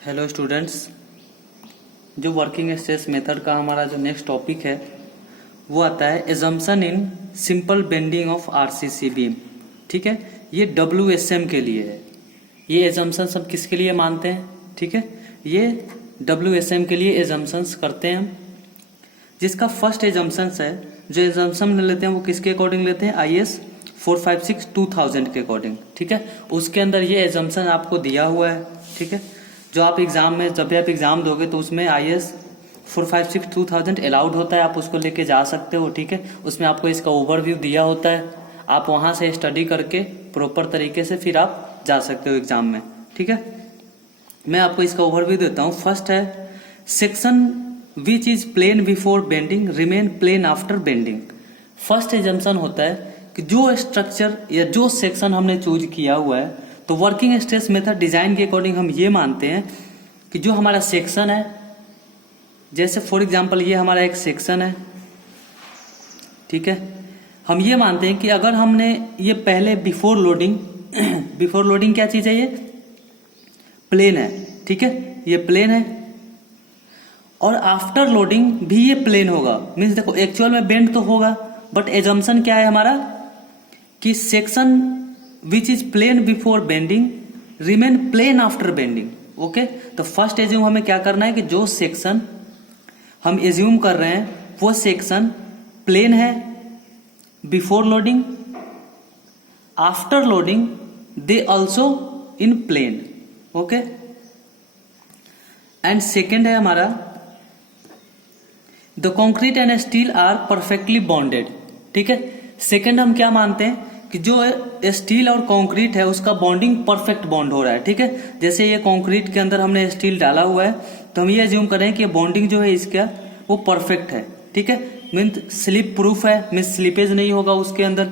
Hello students, जो working stress method का हमारा जो नेक्स्ट टॉपिक है वो आता है assumption in simple bending of RCC beam. ठीक है, ये WSM के लिए है। ये एजम्पशन सब किसके लिए मानते हैं? ठीक है, ये WSM के लिए एजम्पशंस करते हैं हम। जिसका फर्स्ट एजम्पशंस है, जो एजम्पशन लेते हैं वो किसके अकॉर्डिंग लेते हैं? IS 456-2000 के अकॉर्डिंग। ठीक है, उसके अंदर ये एजम्पशन आपको दिया हुआ है। ठीक है, जो आप एग्जाम में जब भी आप एग्जाम दोगे तो उसमें IS 456-2000 अलाउड होता है, आप उसको लेके जा सकते हो। ठीक है, उसमें आपको इसका ओवरव्यू दिया होता है, आप वहां से स्टडी करके प्रॉपर तरीके से फिर आप जा सकते हो एग्जाम में। ठीक है, मैं आपको इसका ओवरव्यू देता हूँ। फर्स्ट है section which is plane before bending remain plane after bending. First assumption होता है कि जो स्ट्रक्चर या जो सेक्शन हमने चूज किया हुआ है, तो वर्किंग स्ट्रेस मेथड डिजाइन के अकॉर्डिंग हम ये मानते हैं कि जो हमारा सेक्शन है, जैसे फॉर एग्जांपल ये हमारा एक सेक्शन है। ठीक है, हम ये मानते हैं कि अगर हमने ये पहले बिफोर लोडिंग क्या चीज है? ये प्लेन है। ठीक है, ये प्लेन है और आफ्टर लोडिंग भी ये प्लेन होगा। मीन्स देखो एक्चुअल में बेंड तो होगा, बट एजम्पशन क्या है हमारा कि section which is plane before bending remain plane after bending. Okay, तो फर्स्ट एज्यूम हमें क्या करना है कि जो सेक्शन हम एज्यूम कर रहे हैं वो सेक्शन प्लेन है before loading, after loading they also in plane. Okay, and second है हमारा the concrete and steel are perfectly bonded. ठीक है, सेकेंड हम क्या मानते हैं कि जो स्टील और कंक्रीट है उसका बॉन्डिंग परफेक्ट बॉन्ड हो रहा है। ठीक है, जैसे ये कंक्रीट के अंदर हमने स्टील डाला हुआ है तो हम ये अज्यूम करें कि बॉन्डिंग जो है इसका वो परफेक्ट है। ठीक है, मीन्स स्लिप प्रूफ है, मीन्स स्लिपेज नहीं होगा उसके अंदर।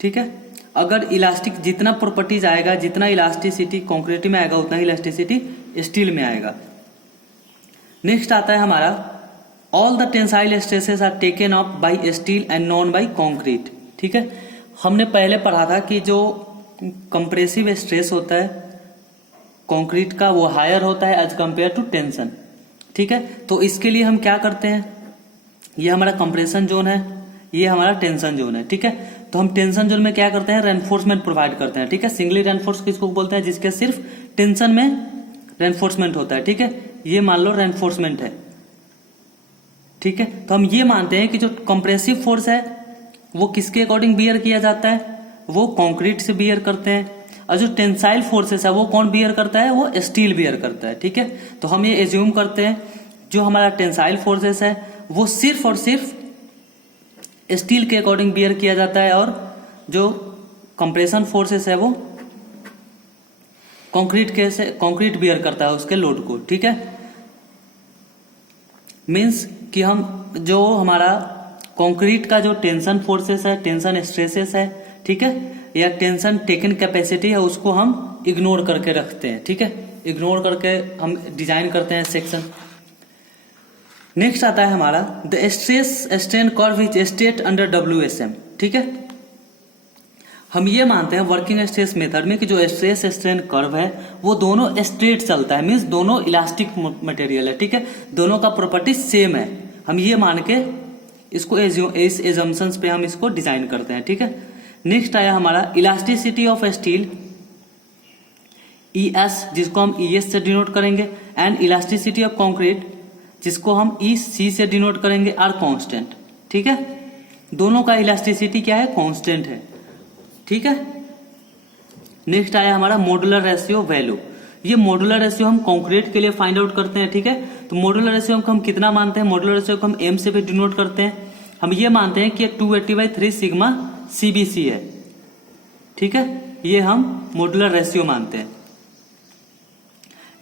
ठीक है, अगर इलास्टिक जितना प्रॉपर्टीज आएगा, जितना इलास्टिसिटी कंक्रीट में आएगा उतना इलास्टिसिटी स्टील में आएगा। नेक्स्ट आता है हमारा all the tensile stresses are taken up by steel and none by concrete. ठीक है, हमने पहले पढ़ा था कि जो कंप्रेसिव स्ट्रेस होता है कंक्रीट का वो हायर होता है एज कंपेयर टू टेंशन। ठीक है, तो इसके लिए हम क्या करते हैं, ये हमारा कंप्रेशन जोन है, ये हमारा टेंशन जोन है। ठीक है, तो हम टेंशन जोन में क्या करते हैं? रेनफोर्समेंट प्रोवाइड करते हैं। ठीक है, सिंगली रेनफोर्स किसको बोलते हैं? जिसके सिर्फ टेंशन में रेनफोर्समेंट होता है। ठीक है, ये मान लो रेनफोर्समेंट है। ठीक है, तो हम ये मानते हैं कि जो कंप्रेसिव फोर्स है वो किसके अकॉर्डिंग बियर किया जाता है? वो कंक्रीट से बियर करते हैं। और जो टेंसाइल फोर्सेस है वो कौन बियर करता है? वो स्टील बियर करता है। ठीक है, तो हम ये एज्यूम करते हैं जो हमारा टेंसाइल फोर्सेस है वो सिर्फ और सिर्फ स्टील के अकॉर्डिंग बियर किया जाता है, और जो कंप्रेशन फोर्सेस है वो कंक्रीट बियर करता है उसके लोड को। ठीक है, मीन्स कि हम जो हमारा कंक्रीट का जो टेंशन फोर्सेस है, टेंशन स्ट्रेसेस है, ठीक है, या टेंशन टेकन कैपेसिटी है, उसको हम इग्नोर करके रखते हैं। ठीक है, इग्नोर करके हम डिजाइन करते हैं सेक्शन। नेक्स्ट आता है हमारा the stress strain curve is state under WSM। ठीक है, हम ये मानते हैं वर्किंग स्ट्रेस मेथड में कि जो स्ट्रेस स्ट्रेन कर्व है वो दोनों स्ट्रेट चलता है, मीन्स दोनों इलास्टिक मटेरियल है। ठीक है, दोनों का प्रॉपर्टी सेम है। हम ये मान के इसको इस एजम्पशंस पे हम इसको डिजाइन करते हैं। ठीक है, नेक्स्ट आया हमारा इलास्टिसिटी ऑफ स्टील ES, जिसको हम ES से डिनोट करेंगे, एंड इलास्टिसिटी ऑफ कंक्रीट जिसको हम EC से डिनोट करेंगे, आर कांस्टेंट। ठीक है, दोनों का इलास्टिसिटी क्या है? कांस्टेंट है। ठीक है, नेक्स्ट आया हमारा मॉड्यूलर रेशियो वैल्यू। ये मॉड्यूलर रेशियो हम कंक्रीट के लिए फाइंड आउट करते हैं। ठीक है, तो मॉड्यूलर रेशियो को हम कितना मानते हैं? मॉड्यूलर रेशियो को हम M से भी डिनोट करते हैं। हम ये मानते हैं कि 280/3 सिग्मा CBC है। ठीक है, ये हम मॉड्यूलर रेशियो मानते हैं।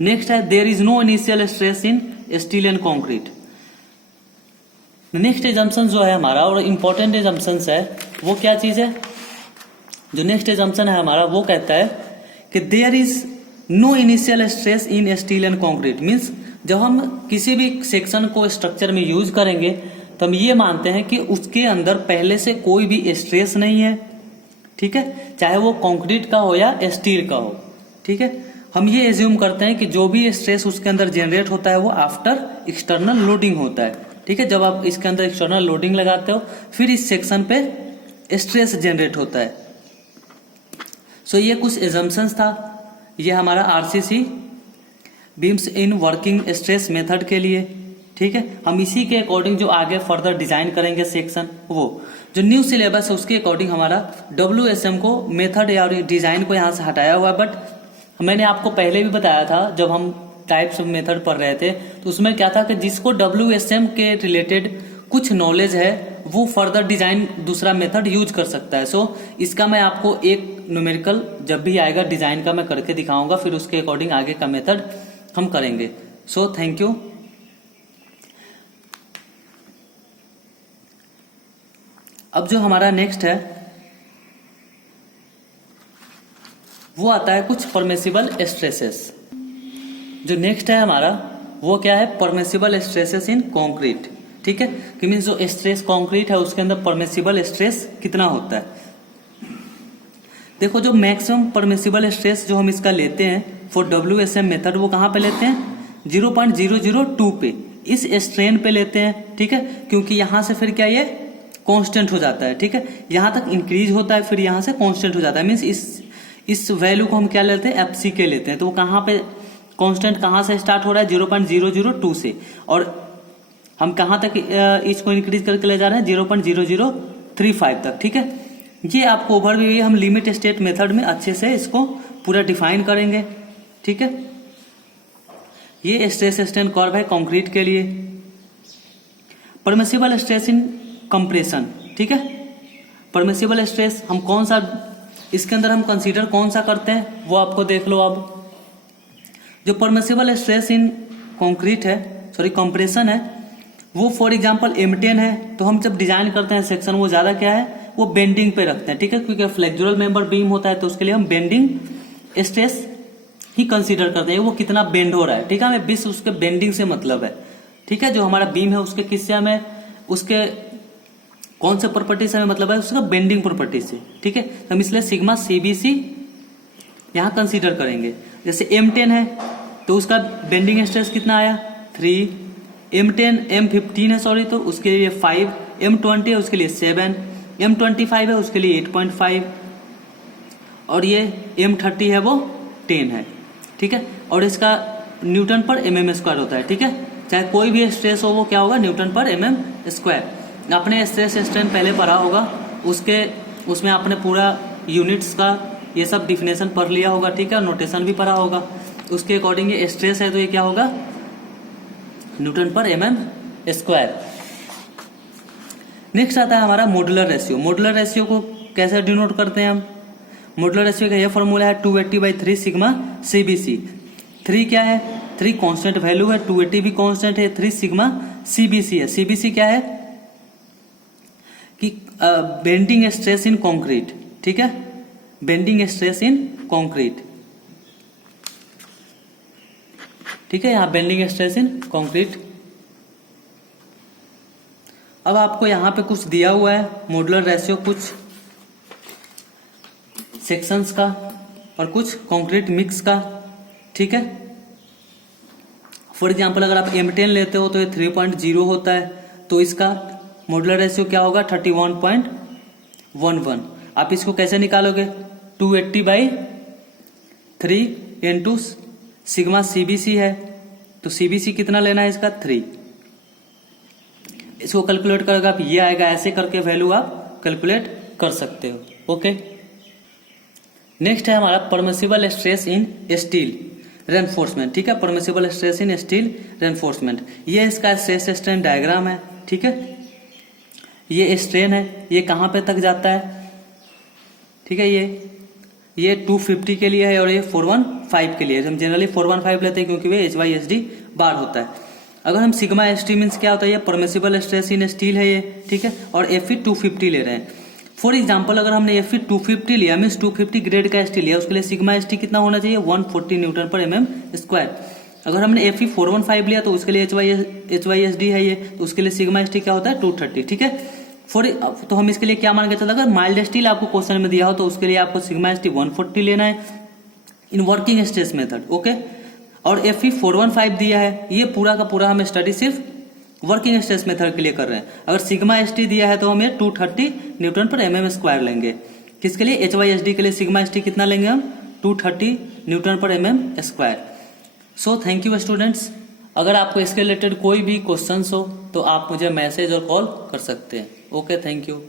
नेक्स्ट है there is no initial stress in steel and concrete. Next assumption जो है हमारा और इम्पोर्टेंट एजम्पशन है वो क्या चीज है? जो नेक्स्ट एजम्पशन है हमारा वो कहता है कि there is no initial stress in steel and concrete. Means जब हम किसी भी सेक्शन को स्ट्रक्चर में यूज करेंगे तो हम ये मानते हैं कि उसके अंदर पहले से कोई भी स्ट्रेस नहीं है। ठीक है, चाहे वो कंक्रीट का हो या स्टील का हो। ठीक है, हम ये एज्यूम करते हैं कि जो भी स्ट्रेस उसके अंदर जनरेट होता है वो आफ्टर एक्सटर्नल लोडिंग होता है। ठीक है, जब आप इसके अंदर एक्सटर्नल लोडिंग लगाते हो फिर इस सेक्शन पे स्ट्रेस जनरेट होता है। सो ये कुछ एजम्पशंस था, ये हमारा RCC beams in working stress method के लिए। ठीक है, हम इसी के अकॉर्डिंग जो आगे फर्दर डिजाइन करेंगे सेक्शन, वो जो न्यू सिलेबस है उसके अकॉर्डिंग हमारा WSM को मेथड या डिजाइन को यहाँ से हटाया हुआ है। बट मैंने आपको पहले भी बताया था जब हम टाइप्स ऑफ मेथड पढ़ रहे थे, तो उसमें क्या था कि जिसको WSM के रिलेटेड कुछ नॉलेज है वो फर्दर डिजाइन दूसरा मेथड यूज कर सकता है। सो इसका मैं आपको एक न्यूमेरिकल जब भी आएगा डिजाइन का मैं करके दिखाऊंगा, फिर उसके अकॉर्डिंग आगे का मेथड हम करेंगे। So thank you. अब जो हमारा नेक्स्ट है वो आता है कुछ परमिसिबल स्ट्रेसेस। जो नेक्स्ट है हमारा वो क्या है, परमिसिबल स्ट्रेसेस इन कंक्रीट। ठीक है, कि मीन्स जो स्ट्रेस कंक्रीट है उसके अंदर परमिसिबल स्ट्रेस कितना होता है। देखो, जो मैक्सिमम परमिसिबल स्ट्रेस जो हम इसका लेते हैं फॉर WSM मेथड वो कहाँ पे लेते हैं, 0.002 पे, इस स्ट्रेन पे लेते हैं। ठीक है, क्योंकि यहां से फिर क्या ये कांस्टेंट हो जाता है। ठीक है, यहां तक इंक्रीज होता है फिर यहां से कांस्टेंट हो जाता है। मीन्स इस वैल्यू को हम क्या लेते हैं, FCK लेते हैं। तो वो कहाँ पे कांस्टेंट कहाँ से स्टार्ट हो रहा है, 0.002 से, और हम कहाँ तक इसको इंक्रीज करके ले जा रहे हैं, 0.0035 तक। ठीक है, ये आपको ओवरव्यू हम लिमिट स्टेट मेथड में अच्छे से इसको पूरा डिफाइन करेंगे। ठीक है, ये स्ट्रेस स्ट्रेन कर्व है कंक्रीट के लिए। Permissible stress in compression. ठीक है, परमिसिबल स्ट्रेस हम कौन सा इसके अंदर हम कंसीडर कौन सा करते हैं वो आपको देख लो। अब जो परमिसिबल स्ट्रेस इन कंक्रीट है, सॉरी कंप्रेशन है, वो फॉर एग्जांपल M10 है। तो हम जब डिजाइन करते हैं सेक्शन वो ज्यादा क्या है, वो बेंडिंग पे रखते हैं। ठीक है, क्योंकि फ्लेक्सुरल मेंबर बीम होता है तो उसके लिए हम बेंडिंग स्ट्रेस ही कंसीडर करते हैं, वो कितना बेंड हो रहा है। ठीक है, हमें बिस उसके बेंडिंग से मतलब है। ठीक है, जो हमारा बीम है उसके किससे हमें, उसके कौन से प्रॉपर्टी से हमें मतलब है, उसका बेंडिंग प्रॉपर्टी से। ठीक है, तो हम इसलिए सिग्मा CBC यहां कंसीडर करेंगे। जैसे M10 है तो उसका बेंडिंग स्ट्रेस कितना आया, 3, M10 M15 है सॉरी तो उसके लिए 5, M20 है उसके लिए 7, M25 है उसके लिए 8.5, और ये M30 है वो 10 है। ठीक है, और इसका न्यूटन पर mm² होता है। ठीक है, चाहे कोई भी स्ट्रेस हो वो क्या होगा, न्यूटन पर mm²। आपने स्ट्रेस स्ट्रेन पहले पढ़ा होगा, उसमें आपने पूरा यूनिट्स का ये सब डिफिनेशन पढ़ लिया होगा। ठीक है, नोटेशन भी पढ़ा होगा। उसके अकॉर्डिंग ये स्ट्रेस है तो ये क्या होगा, न्यूटन पर mm²। नेक्स्ट आता है हमारा मॉड्यूलर रेशियो। मॉड्यूलर रेशियो को कैसे डिनोट करते हैं हम, मॉड्यूलर रेशियो का ये फॉर्मूला है 280/3 सिग्मा CBC। 3 क्या है, 3 कांस्टेंट वैल्यू है, 280 भी कांस्टेंट है, 3 सिग्मा CBC है। CBC क्या है कि बेंडिंग स्ट्रेस इन कंक्रीट। ठीक है, बेंडिंग स्ट्रेस इन कंक्रीट। ठीक है, यहां बेंडिंग स्ट्रेस इन कंक्रीट। अब आपको यहां पे कुछ दिया हुआ है मॉड्यूलर रेशियो, कुछ सेक्शंस का और कुछ कंक्रीट मिक्स का। ठीक है, फॉर एग्जांपल अगर आप M10 लेते हो तो ये 3.0 होता है, तो इसका मॉड्यूलर रेशियो क्या होगा, 31.11। आप इसको कैसे निकालोगे, 280/3 इंटू सिग्मा CBC है, तो CBC कितना लेना है इसका, 3। इसको कैलकुलेट करेगा आप, ये आएगा, ऐसे करके वैल्यू आप कैलकुलेट कर सकते हो। ओके, नेक्स्ट है हमारा permissible stress in steel reinforcement. ठीक है, permissible stress in steel reinforcement, ये इसका स्ट्रेस स्ट्रेन डायग्राम है। ठीक है, ये स्ट्रेन है, ये कहां पे तक जाता है। ठीक है, ये 250 के लिए है और ये 415 के लिए है। हम जनरली 415 लेते हैं क्योंकि वे HYSD बार होता है। अगर हम सिग्मा ST मीन्स क्या होता है, ये परमिसिबल स्ट्रेस इन स्टील है ये। ठीक है, और Fe 250 ले रहे हैं। फॉर एग्जांपल अगर हमने Fe 250 लिया मीन्स 250 ग्रेड का स्टील लिया, उसके लिए सिग्मा ST कितना होना चाहिए, 140 न्यूटन पर mm²। अगर हमने Fe 415 लिया तो उसके लिए HYSD है ये, तो उसके लिए सिग्मा ST क्या होता है, 230। ठीक है, तो हम इसके लिए क्या मान के चलते, अगर माइल्ड स्टील आपको क्वेश्चन में दिया हो तो उसके लिए आपको सिग्मा ST 140 लेना है। In working stress method. Okay, और Fe 415 दिया है, ये पूरा का पूरा हम स्टडी सिर्फ वर्किंग स्ट्रेस मेथड के लिए कर रहे हैं। अगर सिग्मा ST दिया है तो हम ये 230 न्यूटन पर mm स्क्वायर लेंगे। किसके लिए? HYSD के लिए सिग्मा ST कितना लेंगे हम? 230 न्यूटन पर mm square. So thank you students. अगर आपको इसके रिलेटेड कोई भी क्वेश्चंस हो तो आप मुझे मैसेज और कॉल कर सकते हैं। Okay, thank you.